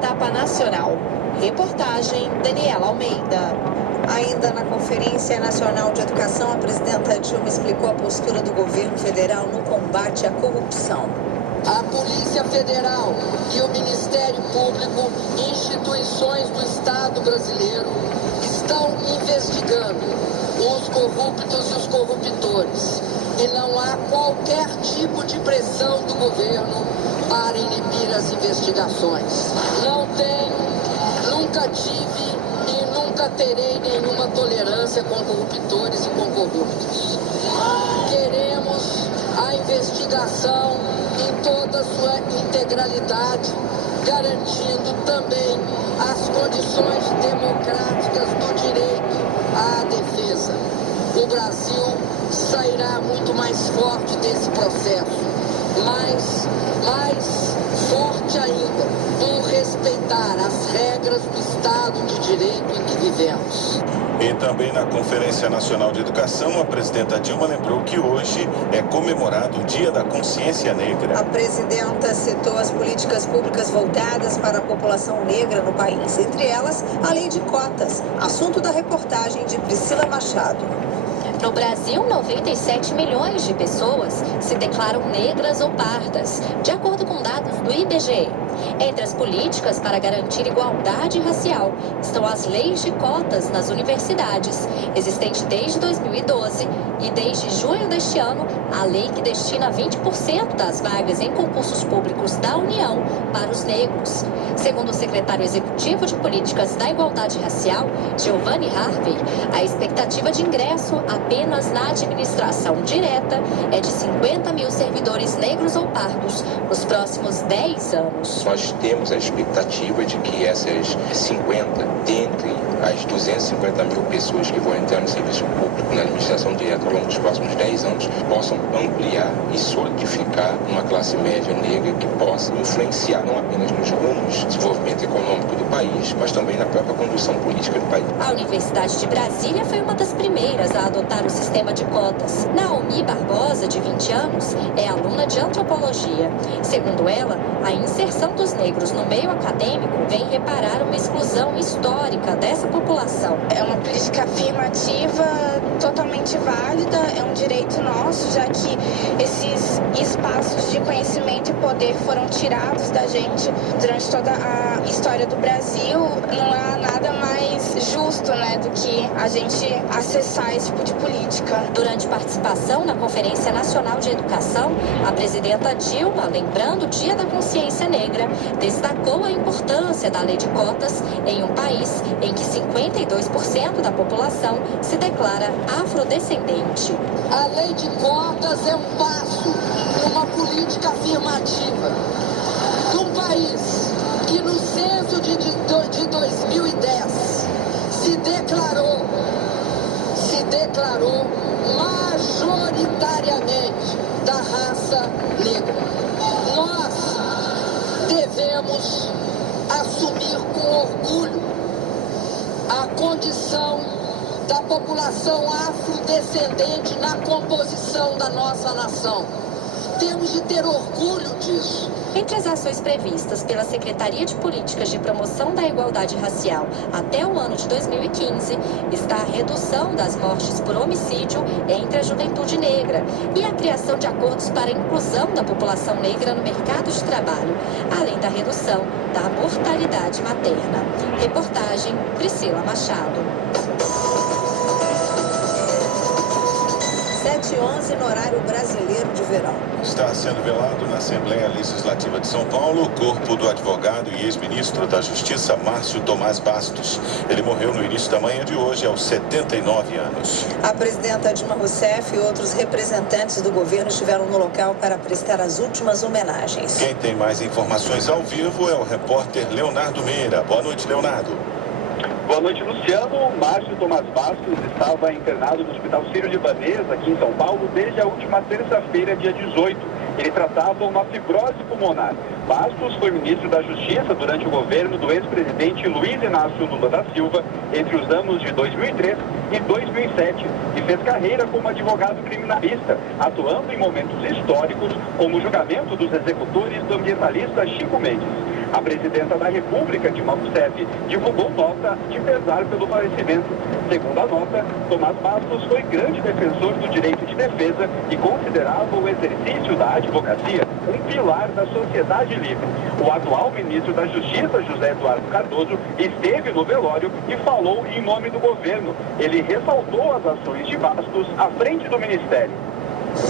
etapa nacional. Reportagem Daniela Almeida. Ainda na Conferência Nacional de Educação, a presidenta Dilma explicou a postura do governo federal no combate à corrupção. A Polícia Federal e o Ministério Público, instituições do Estado brasileiro, estão investigando os corruptos e os corruptores. E não há qualquer tipo de pressão do governo para inibir as investigações. Não tenho, nunca tive e nunca terei nenhuma tolerância com corruptores e com corruptos. Queremos a investigação em toda a sua integralidade, garantindo também as condições democráticas do direito à defesa. O Brasil sairá muito mais forte desse processo, mais forte ainda, por respeitar as regras do Estado de Direito em que vivemos. E também na Conferência Nacional de Educação, a presidenta Dilma lembrou que hoje é comemorado o Dia da Consciência Negra. A presidenta citou as políticas públicas voltadas para a população negra no país, entre elas a lei de cotas, assunto da reportagem de Priscila Machado. No Brasil, 97 milhões de pessoas se declaram negras ou pardas, de acordo com dados do IBGE. Entre as políticas para garantir igualdade racial estão as leis de cotas nas universidades, existente desde 2012, e desde junho deste ano, a lei que destina 20% das vagas em concursos públicos da União para os negros. Segundo o secretário executivo de Políticas da Igualdade Racial, Giovanni Harvey, a expectativa de ingresso apenas na administração direta é de 50 mil servidores negros ou pardos nos próximos 10 anos. Nós temos a expectativa de que essas 50, dentre as 250 mil pessoas que vão entrar no serviço público na administração direta ao longo dos próximos 10 anos, possam ampliar e solidificar uma classe média negra que possa influenciar não apenas nos rumos do desenvolvimento econômico do país, mas também na própria condução política do país. A Universidade de Brasília foi uma das primeiras a adotar o sistema de cotas. Naomi Barbosa, de 20 anos, é aluna de antropologia. Segundo ela, a inserção dos negros no meio acadêmico vem reparar uma exclusão histórica dessa população. É uma política afirmativa totalmente válida, é um direito nosso, já que esses espaços de conhecimento e poder foram tirados da gente durante toda a história do Brasil. Não há nada mais justo, do que a gente acessar esse tipo de política. Durante participação na Conferência Nacional de Educação, a presidenta Dilma, lembrando o Dia da Consciência Negra, destacou a importância da lei de cotas em um país em que 52% da população se declara afrodescendente. A lei de cotas é um passo numa política afirmativa de um país que no censo de 2010 se declarou majoritariamente da raça negra. Nós devemos assumir com orgulho a condição da população afrodescendente na composição da nossa nação. Temos de ter orgulho disso. Entre as ações previstas pela Secretaria de Políticas de Promoção da Igualdade Racial até o ano de 2015 está a redução das mortes por homicídio entre a juventude negra e a criação de acordos para a inclusão da população negra no mercado de trabalho, além da redução da mortalidade materna. Reportagem Priscila Machado. 7h11 no horário brasileiro de verão. Está sendo velado na Assembleia Legislativa de São Paulo o corpo do advogado e ex-ministro da Justiça, Márcio Tomás Bastos. Ele morreu no início da manhã de hoje, aos 79 anos. A presidenta Dilma Rousseff e outros representantes do governo estiveram no local para prestar as últimas homenagens. Quem tem mais informações ao vivo é o repórter Leonardo Meira. Boa noite, Leonardo. Boa noite, Luciano. Márcio Tomás Bastos estava internado no Hospital Sírio-Libanês, aqui em São Paulo, desde a última terça-feira, dia 18. Ele tratava uma fibrose pulmonar. Bastos foi ministro da Justiça durante o governo do ex-presidente Luiz Inácio Lula da Silva entre os anos de 2003 e 2007 e fez carreira como advogado criminalista, atuando em momentos históricos como o julgamento dos executores do ambientalista Chico Mendes. A presidenta da República, Dilma Rousseff, divulgou nota de pesar pelo falecimento. Segundo a nota, Tomás Bastos foi grande defensor do direito de defesa e considerava o exercício da advocacia um pilar da sociedade livre. O atual ministro da Justiça, José Eduardo Cardoso, esteve no velório e falou em nome do governo. Ele ressaltou as ações de Bastos à frente do ministério.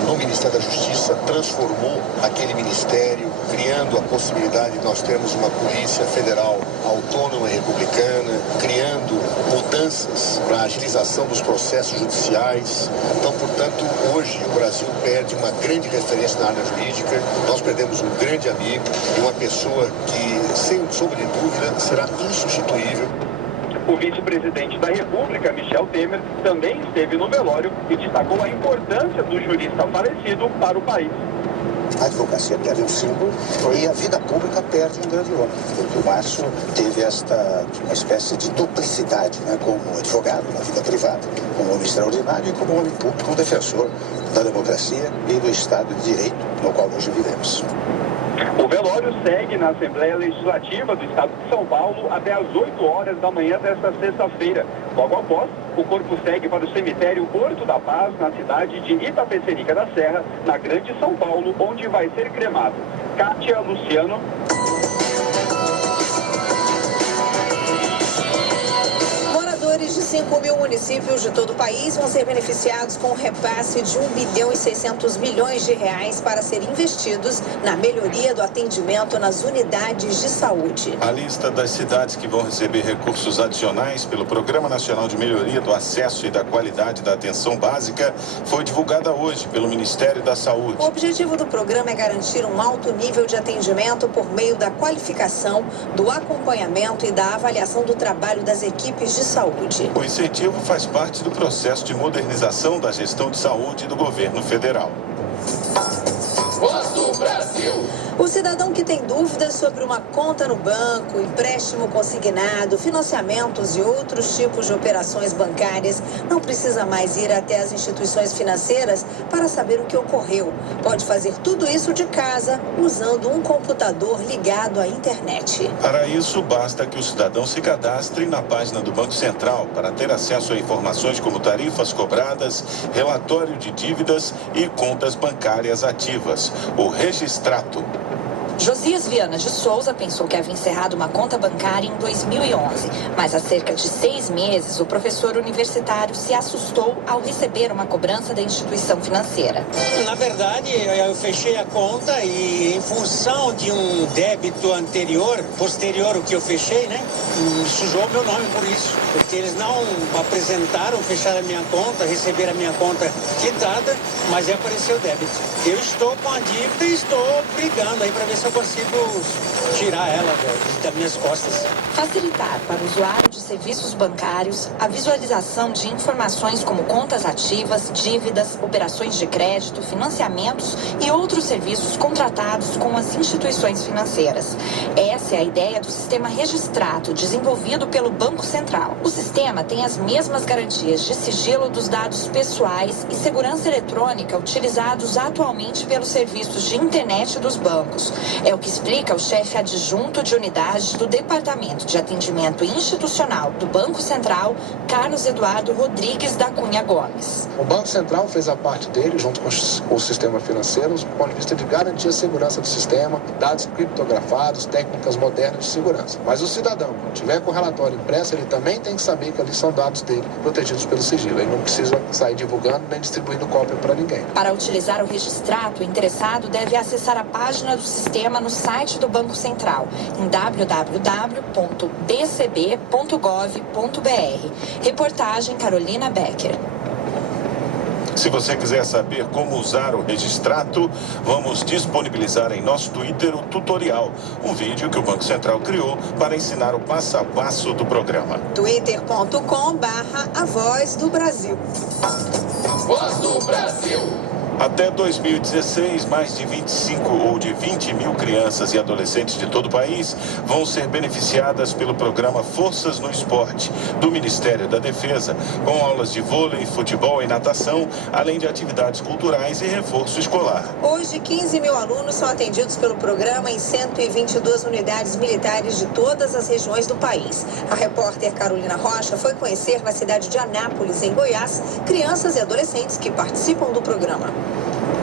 No Ministério da Justiça, transformou aquele ministério, criando a possibilidade de nós termos uma Polícia Federal autônoma e republicana, criando mudanças para a agilização dos processos judiciais. Então, portanto, hoje o Brasil perde uma grande referência na área jurídica, nós perdemos um grande amigo e uma pessoa que, sem sombra de dúvida, será insubstituível. O vice-presidente da República, Michel Temer, também esteve no velório e destacou a importância do jurista falecido para o país. A advocacia perde um símbolo e a vida pública perde um grande homem, porque o Márcio teve uma espécie de duplicidade, né, como advogado na vida privada, como homem extraordinário e como homem público, como defensor da democracia e do Estado de Direito, no qual hoje vivemos. O velório segue na Assembleia Legislativa do Estado de São Paulo até às 8 horas da manhã desta sexta-feira. Logo após, o corpo segue para o cemitério Horto da Paz, na cidade de Itapecerica da Serra, na Grande São Paulo, onde vai ser cremado. Kátia, Luciano. Moradores de 5 mil municípios de todo o país vão ser beneficiados com um repasse de 1 bilhão e 600 milhões de reais para serem investidos na melhoria do atendimento nas unidades de saúde. A lista das cidades que vão receber recursos adicionais pelo Programa Nacional de Melhoria do Acesso e da Qualidade da Atenção Básica foi divulgada hoje pelo Ministério da Saúde. O objetivo do programa é garantir um alto nível de atendimento por meio da qualificação, do acompanhamento e da avaliação do trabalho das equipes de saúde. O incentivo faz parte do processo de modernização da gestão de saúde do governo federal. Voz do Brasil. O cidadão que tem dúvidas sobre uma conta no banco, empréstimo consignado, financiamentos e outros tipos de operações bancárias não precisa mais ir até as instituições financeiras para saber o que ocorreu. Pode fazer tudo isso de casa, usando um computador ligado à internet. Para isso, basta que o cidadão se cadastre na página do Banco Central para ter acesso a informações como tarifas cobradas, relatório de dívidas e contas bancárias ativas, o Registrato. Josias Viana de Souza pensou que havia encerrado uma conta bancária em 2011, mas há cerca de 6 meses o professor universitário se assustou ao receber uma cobrança da instituição financeira. Na verdade, eu fechei a conta e em função de um débito posterior ao que eu fechei, né, sujou meu nome por isso, porque eles não apresentaram, fecharam a minha conta, receberam a minha conta quitada, mas apareceu débito. Eu estou com a dívida e estou brigando aí para ver se eu consigo tirar ela das minhas costas. Facilitar para o usuário de serviços bancários a visualização de informações como contas ativas, dívidas, operações de crédito, financiamentos e outros serviços contratados com as instituições financeiras. Essa é a ideia do sistema Registrato, desenvolvido pelo Banco Central. O sistema tem as mesmas garantias de sigilo dos dados pessoais e segurança eletrônica utilizados atualmente pelos serviços de internet dos bancos. É o que explica o chefe adjunto de unidade do Departamento de Atendimento Institucional do Banco Central, Carlos Eduardo Rodrigues da Cunha Gomes. O Banco Central fez a parte dele, junto com o sistema financeiro, do ponto de vista de garantir a segurança do sistema, dados criptografados, técnicas modernas de segurança. Mas o cidadão, quando tiver com o relatório impresso, ele também tem que saber que ali são dados dele, protegidos pelo sigilo. Ele não precisa sair divulgando nem distribuindo cópia para ninguém. Para utilizar o Registrato, o interessado deve acessar a página do sistema no site do Banco Central, em www.dcb.gov.br. Reportagem Carolina Becker. Se você quiser saber como usar o Registrato, vamos disponibilizar em nosso Twitter o tutorial, um vídeo que o Banco Central criou para ensinar o passo a passo do programa. twitter.com/A Voz do Brasil. Voz do Brasil. Até 2016, mais de 25 ou de 20 mil crianças e adolescentes de todo o país vão ser beneficiadas pelo programa Forças no Esporte, do Ministério da Defesa, com aulas de vôlei, futebol e natação, além de atividades culturais e reforço escolar. Hoje, 15 mil alunos são atendidos pelo programa em 122 unidades militares de todas as regiões do país. A repórter Carolina Rocha foi conhecer na cidade de Anápolis, em Goiás, crianças e adolescentes que participam do programa.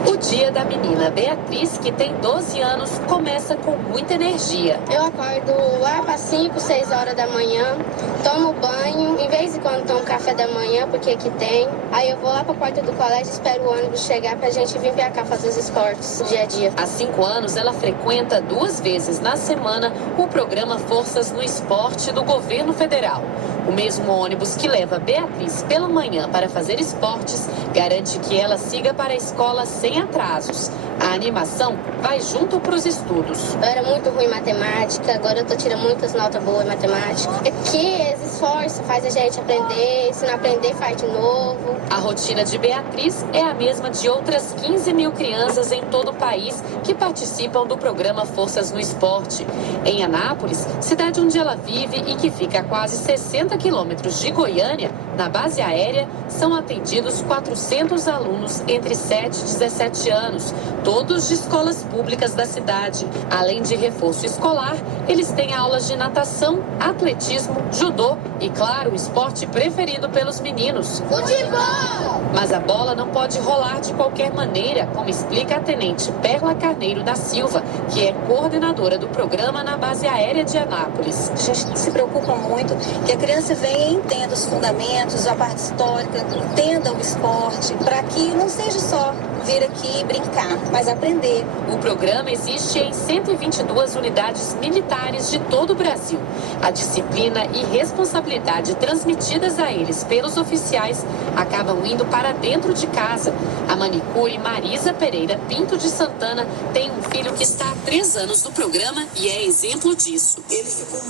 O dia da menina Beatriz, que tem 12 anos, começa com muita energia. Eu acordo lá para 5, 6 horas da manhã, tomo banho, em vez de quando tomo café da manhã, porque aqui tem. Aí eu vou lá para a porta do colégio, espero o ônibus chegar para a gente vir para cá fazer os esportes dia a dia. Há 5 anos, ela frequenta 2 vezes na semana o programa Forças no Esporte do governo federal. O mesmo ônibus que leva Beatriz pela manhã para fazer esportes garante que ela siga para a escola sem atrasos. A animação vai junto para os estudos. Eu era muito ruim em matemática, agora eu tô tirando muitas notas boas em matemática. É que esse esforço faz a gente aprender, se não aprender faz de novo. A rotina de Beatriz é a mesma de outras 15 mil crianças em todo o país que participam do programa Forças no Esporte. Em Anápolis, cidade onde ela vive e que fica a quase 60 quilômetros de Goiânia, na base aérea, são atendidos 400 alunos entre 7 e 17 anos, todos de escolas públicas da cidade. Além de reforço escolar, eles têm aulas de natação, atletismo, judô e, claro, o esporte preferido pelos meninos: futebol! Mas a bola não pode rolar de qualquer maneira, como explica a tenente Perla Carneiro da Silva, que é coordenadora do programa na base aérea de Anápolis. A gente se preocupa muito que a criança venha e entenda os fundamentos, a parte histórica, entenda o esporte, para que não seja só vir aqui brincar, mas aprender. O programa existe em 122 unidades militares de todo o Brasil. A disciplina e responsabilidade transmitidas a eles pelos oficiais acabam indo para dentro de casa. A manicure Marisa Pereira Pinto de Santana tem um filho que está há 3 anos no programa e é exemplo disso. Ele ficou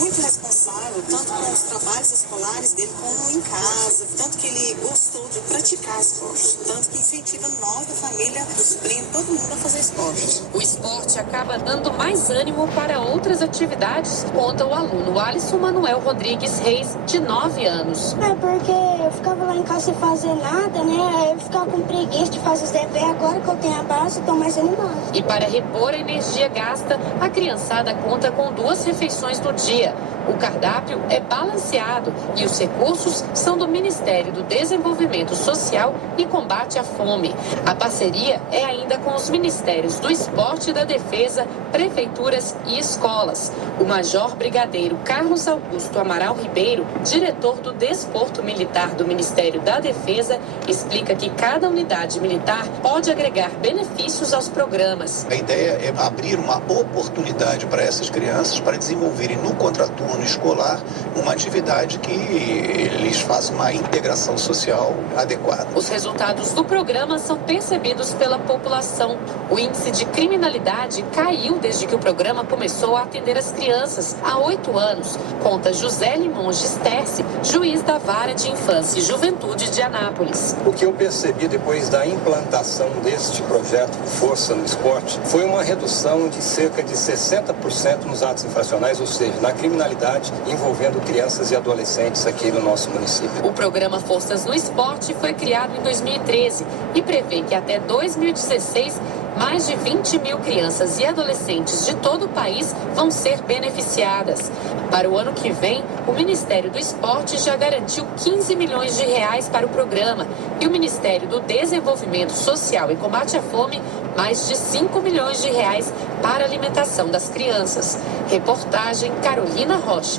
muito responsável, tanto com os trabalhos escolares dele como em casa, tanto que ele gostou de praticar esporte, tanto que incentiva nós da família, os primos, todo mundo a fazer esporte. O esporte acaba dando mais ânimo para outras atividades, conta o aluno Alisson Manuel Rodrigues Reis, de 9 anos. É porque eu ficava lá em casa sem fazer nada, né? Eu ficava com preguiça de fazer os deveres. Agora que eu tenho a base, eu tô mais animada. E para repor a energia gasta, a criançada conta com 2 refeições no dia. O cardápio é balanceado e os recursos são do Ministério do Desenvolvimento Social e Combate à Fome. A parceria é ainda com os Ministérios do Esporte e da Defesa, prefeituras e escolas. O Major Brigadeiro Carlos Augusto Amaral Ribeiro, diretor do Desporto Militar do Ministério da Defesa, explica que cada unidade militar pode agregar benefícios aos programas. A ideia é abrir uma oportunidade para essas crianças para desenvolverem no contraturno escolar uma atividade que lhes faça uma integração social adequada. Os resultados do programa são percebidos pela população. O índice de criminalidade caiu desde que o programa começou a atender as crianças há 8 anos, conta José Limonges Terce, juiz da Vara de Infância e Juventude de Anápolis. O que eu percebi depois da implantação deste projeto Força no Esporte foi uma redução de cerca de 60% nos atos infracionais, ou seja, na criminalidade envolvendo crianças e adolescentes aqui no nosso município. O programa Forças no Esporte foi criado em 2013 e prevê que até 2016 mais de 20 mil crianças e adolescentes de todo o país vão ser beneficiadas. Para o ano que vem, o Ministério do Esporte já garantiu 15 milhões de reais para o programa e o Ministério do Desenvolvimento Social e Combate à Fome mais de 5 milhões de reais para a alimentação das crianças. Reportagem Carolina Rocha.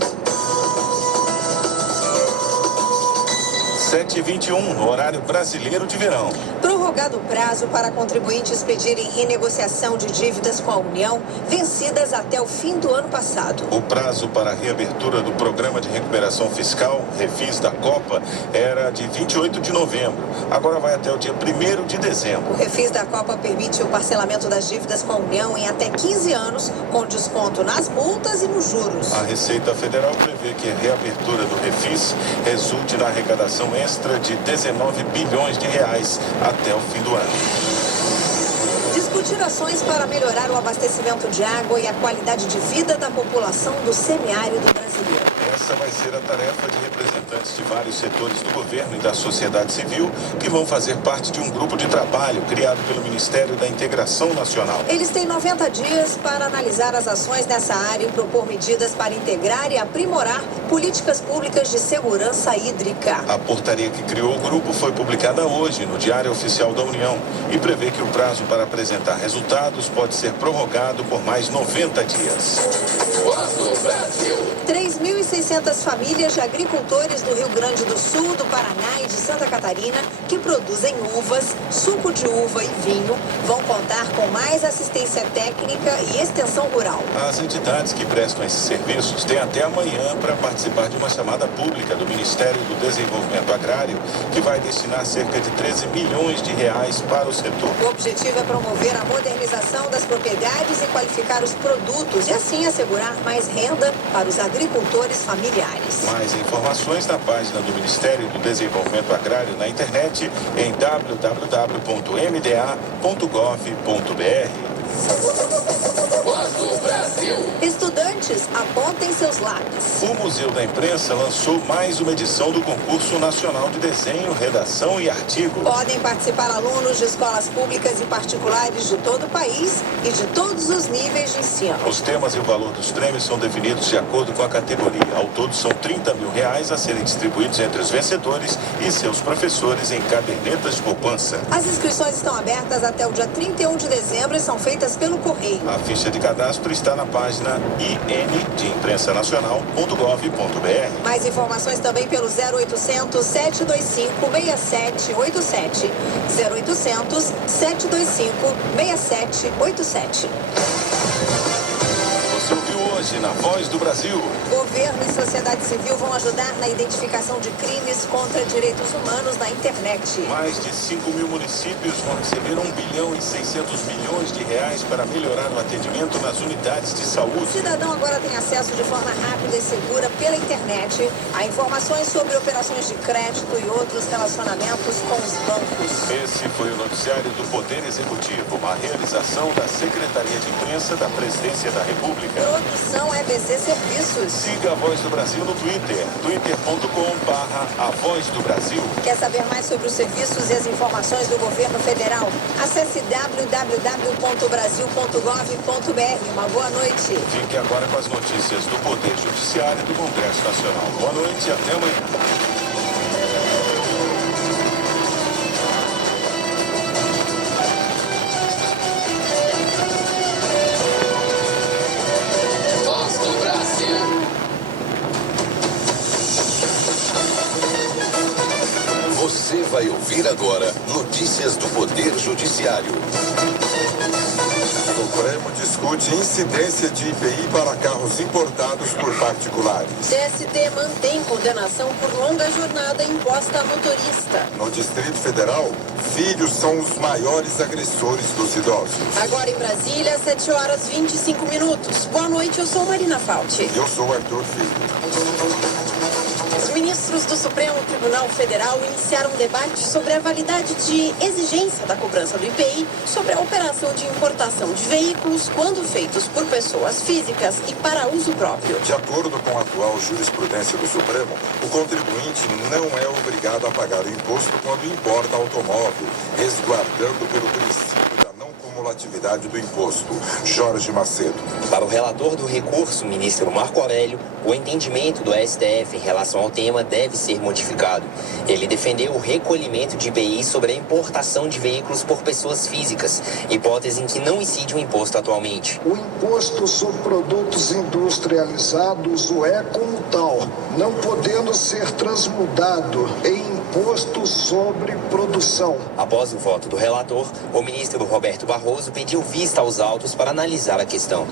7h21, no horário brasileiro de verão. Prorrogado o prazo para contribuintes pedirem renegociação de dívidas com a União vencidas até o fim do ano passado. O prazo para a reabertura do Programa de Recuperação Fiscal, Refis da Copa, era de 28 de novembro. Agora vai até o dia 1º de dezembro. O Refis da Copa permite o parcelamento das dívidas com a União em até 15 anos, com desconto nas multas e nos juros. A Receita Federal prevê que a reabertura do Refis resulte na arrecadação extra de 19 bilhões de reais até o fim do ano. discutir ações para melhorar o abastecimento de água e a qualidade de vida da população do semiárido brasileiro. Essa vai ser a tarefa de representantes de vários setores do governo e da sociedade civil que vão fazer parte de um grupo de trabalho criado pelo Ministério da Integração Nacional. Eles têm 90 dias para analisar as ações nessa área e propor medidas para integrar e aprimorar políticas públicas de segurança hídrica. A portaria que criou o grupo foi publicada hoje no Diário Oficial da União e prevê que o prazo para apresentar resultados pode ser prorrogado por mais 90 dias. 3.600 famílias de agricultores do Rio Grande do Sul, do Paraná e de Santa Catarina que produzem uvas, suco de uva e vinho vão contar com mais assistência técnica e extensão rural. As entidades que prestam esses serviços têm até amanhã para participar de uma chamada pública do Ministério do Desenvolvimento Agrário que vai destinar cerca de 13 milhões de reais para o setor. O objetivo é promover a modernização das propriedades e qualificar os produtos e assim assegurar mais renda para os agricultores familiares. Mais informações na página do Ministério do Desenvolvimento Agrário na internet em www.mda.gov.br. Estudantes, apontem seus lápis. O Museu da Imprensa lançou mais uma edição do concurso nacional de desenho, redação e artigo. Podem participar alunos de escolas públicas e particulares de todo o país e de todos os níveis de ensino. Os temas e o valor dos prêmios são definidos de acordo com a categoria. Ao todo, são 30 mil reais a serem distribuídos entre os vencedores e seus professores em cadernetas de poupança. As inscrições estão abertas até o dia 31 de dezembro e são feitas pelo correio. A ficha de cadastro está na página indeimprensa-nacional.gov.br. Mais informações também pelo 0800 725 6787. 0800 725 6787. Você ouviu hoje na Voz do Brasil. Governo e sociedade civil vão ajudar na identificação de crimes contra direitos humanos na internet. Mais de 5 mil municípios vão receber 1 bilhão e 600 milhões de reais para melhorar o atendimento nas unidades de saúde. O cidadão agora tem acesso de forma rápida e segura pela internet a informações sobre operações de crédito e outros relacionamentos com os bancos. Esse foi o noticiário do Poder Executivo, uma realização da Secretaria de Imprensa da Presidência da República. Produção EBC Serviços. Siga a Voz do Brasil no Twitter, twitter.com/A Voz do Brasil. Quer saber mais sobre os serviços e as informações do governo federal? Acesse www.brasil.gov.br. Uma boa noite. Fique agora com as notícias do Poder Judiciário e do Congresso Nacional. Boa noite e até amanhã. Você vai ouvir agora notícias do Poder Judiciário. O Supremo discute incidência de IPI para carros importados por particulares. TST mantém condenação por longa jornada imposta a motorista. No Distrito Federal, filhos são os maiores agressores dos idosos. Agora em Brasília, 7h25. Boa noite, eu sou Marina Fauci. Eu sou Arthur Filho. Os ministros do Supremo Tribunal Federal iniciaram um debate sobre a validade de exigência da cobrança do IPI sobre a operação de importação de veículos quando feitos por pessoas físicas e para uso próprio. De acordo com a atual jurisprudência do Supremo, o contribuinte não é obrigado a pagar o imposto quando importa automóvel, resguardando pelo princípio da não cumulatividade do imposto. Jorge Macedo. Para o relator do recurso, ministro Marco Aurélio, o entendimento do STF em relação ao tema deve ser modificado. Ele defendeu o recolhimento de IPI sobre a importação de veículos por pessoas físicas, hipótese em que não incide o imposto atualmente. O imposto sobre produtos industrializados o é como tal, não podendo ser transmudado em imposto sobre produção. Após o voto do relator, o ministro Roberto Barroso pediu vista aos autos para analisar a questão.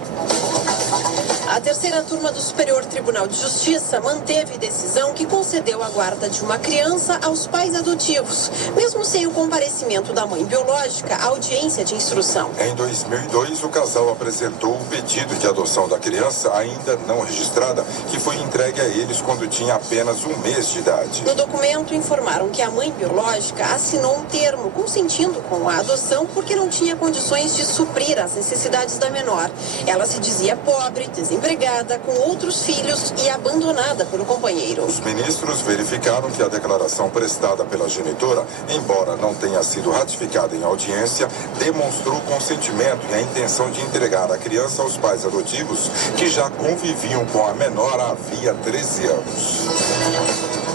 A terceira turma do Superior Tribunal de Justiça manteve decisão que concedeu a guarda de uma criança aos pais adotivos, mesmo sem o comparecimento da mãe biológica à audiência de instrução. Em 2002, o casal apresentou o pedido de adoção da criança ainda não registrada, que foi entregue a eles quando tinha apenas 1 mês de idade. No documento, informaram que a mãe biológica assinou um termo consentindo com a adoção porque não tinha condições de suprir as necessidades da menor. Ela se dizia pobre, desempregada, com outros filhos e abandonada pelo companheiro. Os ministros verificaram que a declaração prestada pela genitora, embora não tenha sido ratificada em audiência, demonstrou consentimento e a intenção de entregar a criança aos pais adotivos que já conviviam com a menor havia 13 anos.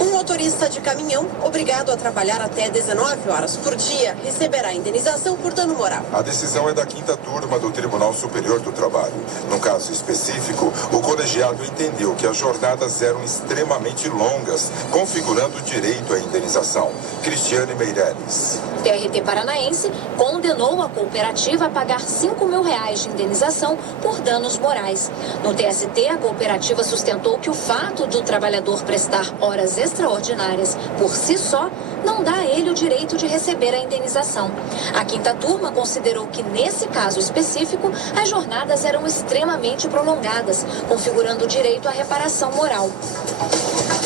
Um motorista de caminhão, obrigado a trabalhar até 19 horas por dia, receberá indenização por dano moral. A decisão é da 5ª turma do Tribunal Superior do Trabalho. No caso específico, o colegiado entendeu que as jornadas eram extremamente longas, configurando o direito à indenização. Cristiane Meireles. O TRT paranaense condenou a cooperativa a pagar R$5 mil de indenização por danos morais. No TST, a cooperativa sustentou que o fato do trabalhador prestar horas extraordinárias por si só não dá a ele o direito de receber a indenização. A 5ª turma considerou que, nesse caso específico, as jornadas eram extremamente prolongadas, configurando o direito à reparação moral.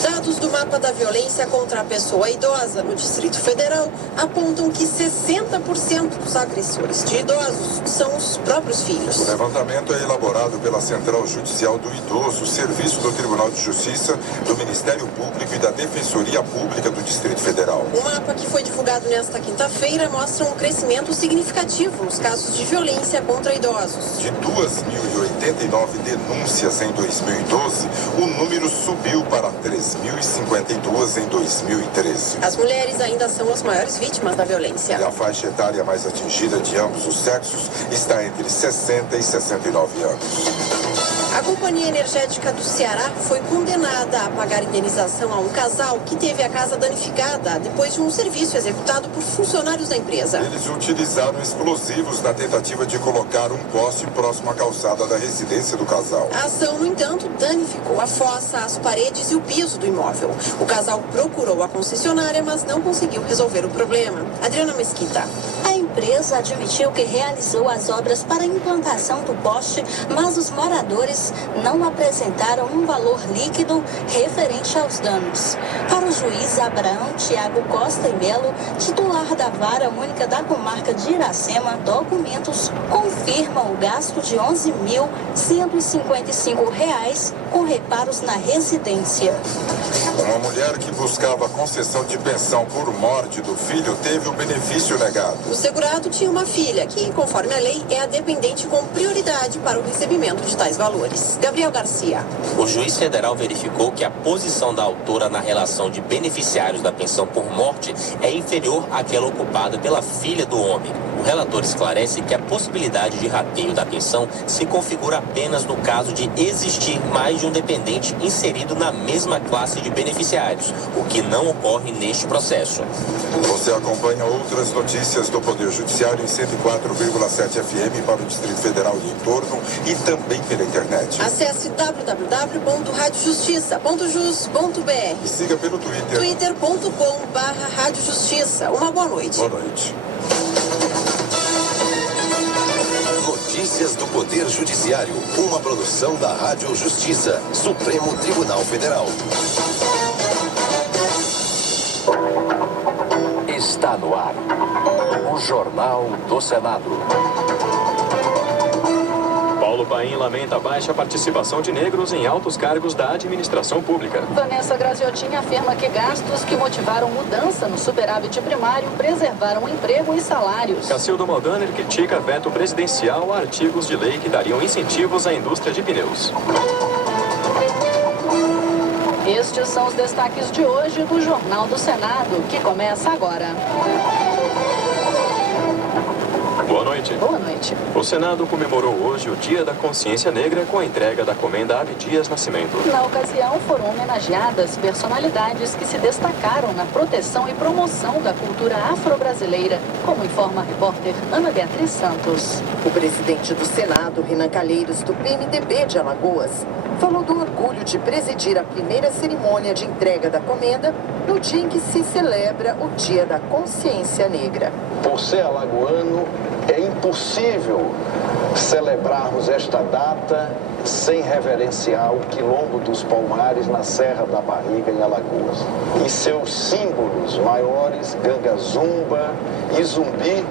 Dados do mapa da violência contra a pessoa idosa no Distrito Federal apontam que 60% dos agressores de idosos são os próprios filhos. O levantamento é elaborado pela Central Judicial do Idoso, serviço do Tribunal de Justiça, do Ministério Público e da Defensoria Pública do Distrito Federal. O mapa que foi divulgado nesta quinta-feira mostra um crescimento significativo nos casos de violência contra idosos. De 2.089 denúncias em 2012, o número subiu para 3.052 em 2013. As mulheres ainda são as maiores vítimas da violência. E a faixa etária mais atingida de ambos os sexos está entre 60 e 69 anos. A Companhia Energética do Ceará foi condenada a pagar indenização a um casal que teve a casa danificada depois de um serviço executado por funcionários da empresa. Eles utilizaram explosivos na tentativa de colocar um poste próximo à calçada da residência do casal. A ação, no entanto, danificou a fossa, as paredes e o piso do imóvel. O casal procurou a concessionária, mas não conseguiu resolver o problema. Adriana Mesquita. A empresa admitiu que realizou as obras para a implantação do poste, mas os moradores não apresentaram um valor líquido referente aos danos. Para o juiz Abraão Tiago Costa e Melo, titular da Vara Única da Comarca de Iracema, documentos confirmam o gasto de R$ 11.155 com reparos na residência. Uma mulher que buscava concessão de pensão por morte do filho teve o benefício negado. O segurado tinha uma filha que, conforme a lei, é a dependente com prioridade para o recebimento de tais valores. Gabriel Garcia. O juiz federal verificou que a posição da autora na relação de beneficiários da pensão por morte é inferior àquela ocupada pela filha do homem. O relator esclarece que a possibilidade de rateio da pensão se configura apenas no caso de existir mais de um dependente inserido na mesma classe de beneficiários, o que não ocorre neste processo. Você acompanha outras notícias do Poder Judiciário em 104,7 FM para o Distrito Federal e em torno e também pela internet. Acesse www.radiojustiça.jus.br e siga pelo Twitter. twitter.com/radiojustiça. Uma boa noite. Boa noite. Notícias do Poder Judiciário, uma produção da Rádio Justiça, Supremo Tribunal Federal. Está no ar, o Jornal do Senado. Paulo Paim lamenta a baixa participação de negros em altos cargos da administração pública. Vanessa Graziotin afirma que gastos que motivaram mudança no superávit primário preservaram emprego e salários. Cacildo Maldaner critica veto presidencial a artigos de lei que dariam incentivos à indústria de pneus. Estes são os destaques de hoje do Jornal do Senado, que começa agora. Boa noite. Boa noite. O Senado comemorou hoje o Dia da Consciência Negra com a entrega da comenda Abdias Nascimento. Na ocasião, foram homenageadas personalidades que se destacaram na proteção e promoção da cultura afro-brasileira, como informa a repórter Ana Beatriz Santos. O presidente do Senado, Renan Calheiros, do PMDB de Alagoas, falou do orgulho de presidir a primeira cerimônia de entrega da comenda no dia em que se celebra o Dia da Consciência Negra. Por ser alagoano, é impossível celebrarmos esta data sem reverenciar o Quilombo dos Palmares na Serra da Barriga, em Alagoas. E seus símbolos maiores, Gangazumba e Zumbi,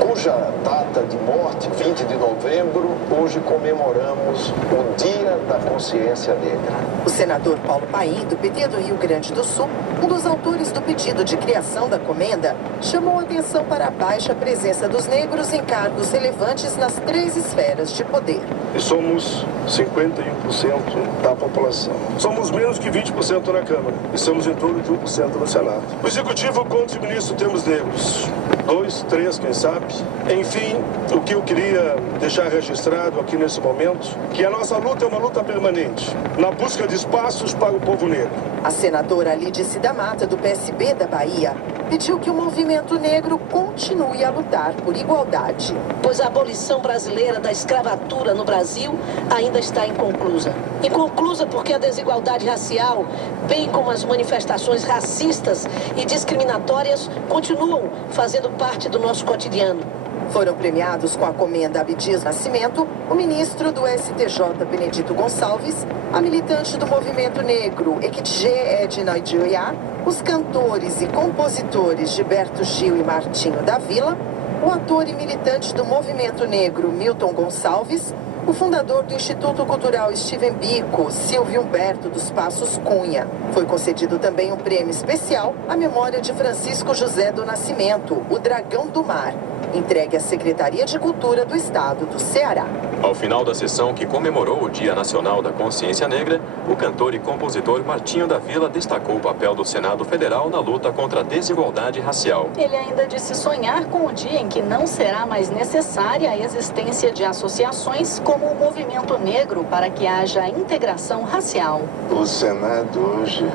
cuja data de morte, 20 de novembro, hoje comemoramos o Dia da Consciência Negra. O senador Paulo Paim, do PT do Rio Grande do Sul, um dos autores do pedido de criação da comenda, chamou atenção para a baixa presença dos negros em cargos relevantes nas 3 esferas de poder. E somos 51% da população. Somos menos que 20% na Câmara e somos em torno de 1% no Senado. O Executivo, quantos ministros temos negros? 2, 3, quem sabe? Enfim, o que eu queria deixar registrado aqui nesse momento, que a nossa luta é uma luta permanente, na busca de espaços para o povo negro. A senadora Lídice da Mata, do PSB da Bahia, pediu que o movimento negro continue a lutar por igualdade. Pois a abolição brasileira da escravatura no Brasil ainda está inconclusa. Inconclusa porque a desigualdade racial, bem como as manifestações racistas e discriminatórias, continuam fazendo parte do nosso cotidiano. Foram premiados com a comenda Abdias Nascimento o ministro do STJ, Benedito Gonçalves, a militante do movimento negro, Ekidje Edna Idioiá, os cantores e compositores Gilberto Gil e Martinho da Vila, o ator e militante do movimento negro Milton Gonçalves, o fundador do Instituto Cultural Steven Biko, Silvio Humberto dos Passos Cunha. Foi concedido também um prêmio especial à memória de Francisco José do Nascimento, o Dragão do Mar, entregue à Secretaria de Cultura do Estado do Ceará. Ao final da sessão que comemorou o Dia Nacional da Consciência Negra, o cantor e compositor Martinho da Vila destacou o papel do Senado Federal na luta contra a desigualdade racial. Ele ainda disse sonhar com o dia em que não será mais necessária a existência de associações como o Movimento Negro para que haja integração racial. O Senado hoje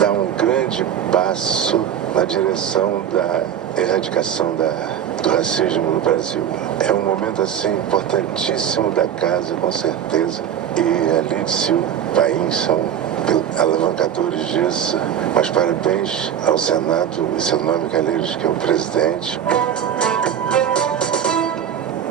dá um grande passo na direção da erradicação do racismo no Brasil. É um momento assim importantíssimo da casa, com certeza, e a Lídice e o Paim são alavancadores disso. Mas parabéns ao Senado e seu nome, Calheiros, que é o presidente.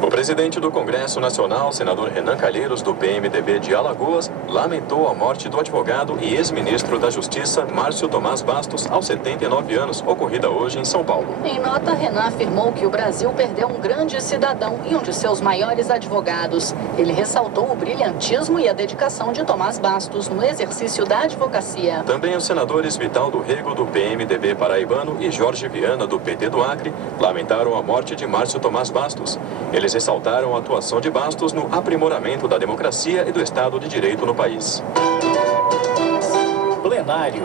O presidente do Congresso Nacional, senador Renan Calheiros, do PMDB de Alagoas, lamentou a morte do advogado e ex-ministro da Justiça, Márcio Tomás Bastos, aos 79 anos, ocorrida hoje em São Paulo. Em nota, Renan afirmou que o Brasil perdeu um grande cidadão e um de seus maiores advogados. Ele ressaltou o brilhantismo e a dedicação de Tomás Bastos no exercício da advocacia. Também os senadores Vital do Rego, do PMDB paraibano, e Jorge Viana, do PT do Acre, lamentaram a morte de Márcio Tomás Bastos. Eles ressaltaram a atuação de Bastos no aprimoramento da democracia e do Estado de Direito no país. Plenário.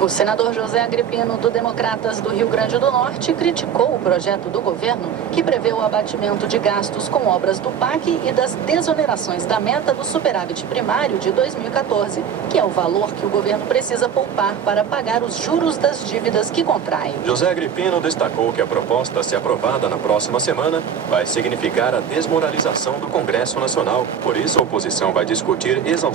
O senador José Agripino, do Democratas do Rio Grande do Norte, criticou o projeto do governo que prevê o abatimento de gastos com obras do PAC e das desonerações da meta do superávit primário de 2014, que é o valor que o governo precisa poupar para pagar os juros das dívidas que contrai. José Agripino destacou que a proposta, se aprovada na próxima semana, vai significar a desmoralização do Congresso Nacional. Por isso, a oposição vai discutir exaustivamente